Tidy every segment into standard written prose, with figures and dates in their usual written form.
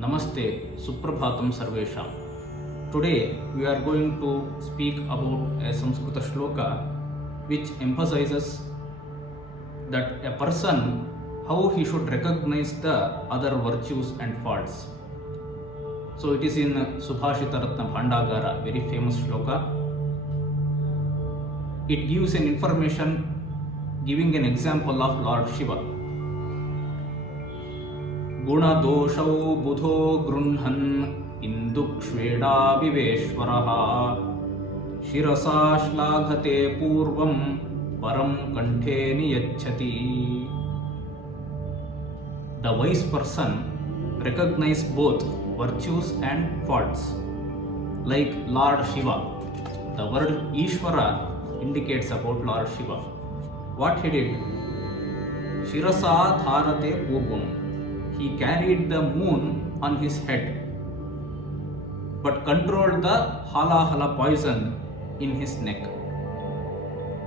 Namaste, Suprabhatam Sarvesham. Today we are going to speak about a Samskrita shloka which emphasizes that a person, how he should recognize the other virtues and faults. So it is in Subhashita Ratna Bhandagara, very famous shloka. It gives an information giving an example of Lord Shiva. गुणदोषौ बुधो गृह्णन् इन्दुक्ष्वेडा विवेश्वरः शिरसा श्लाघते पूर्वं परं कंठे नियच्छति. The wise person recognizes both virtues and faults, like Lord Shiva. The word Ishvara indicates about Lord Shiva. What he did? Shirasa dharate purvam. He carried the moon on his head, but controlled the halahala poison in his neck.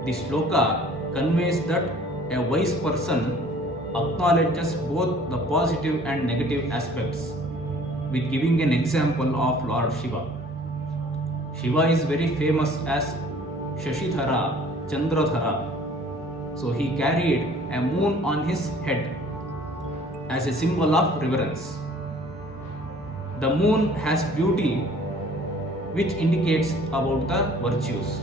This shloka conveys that a wise person acknowledges both the positive and negative aspects, with giving an example of Lord Shiva. Shiva is very famous as Shashidhara, Chandradhara. So he carried a moon on his head as a symbol of reverence. The moon has beauty which indicates about the virtues.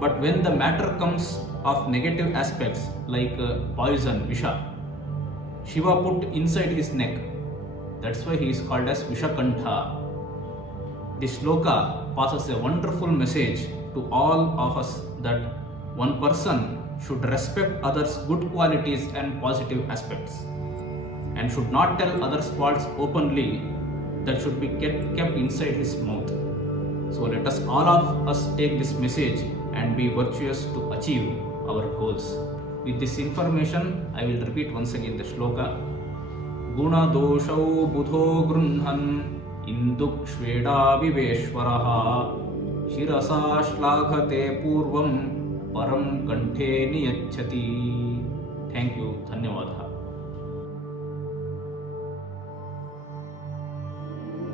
But when the matter comes of negative aspects like poison, Visha, Shiva put inside his neck. That's why he is called as Vishakantha. This shloka passes a wonderful message to all of us that one person should respect others' good qualities and positive aspects, and should not tell others' faults openly. That should be kept inside his mouth. So let us, all of us, take this message and be virtuous to achieve our goals. With this information, I will repeat once again the shloka. Guna doshau budho grunhan indukshveda viveshwaraha shirasa shlaghate purvam param kanthe niyachati. Thank you. Dhanyavadaha.